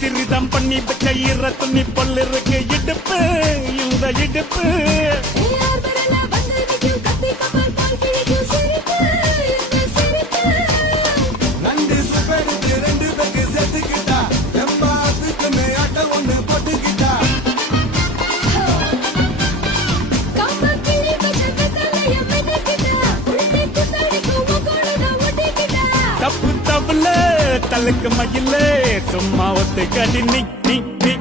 சிறிதம் பண்ணி வச்ச ஈர துணி பொல்லு இருக்கு இடுப்பு இந்த இடுப்பு நண்டு சுப்பெடுத்து ரெண்டு பேருக்கு சேர்த்துக்கிட்டா எம்மாத்துக்கு மேயாட்ட ஒண்ணு போட்டுக்கிட்டா தப்பு தப்புல தலுக்கு மயிலே சும்மா ஒத்து கடி நீ நீ நீ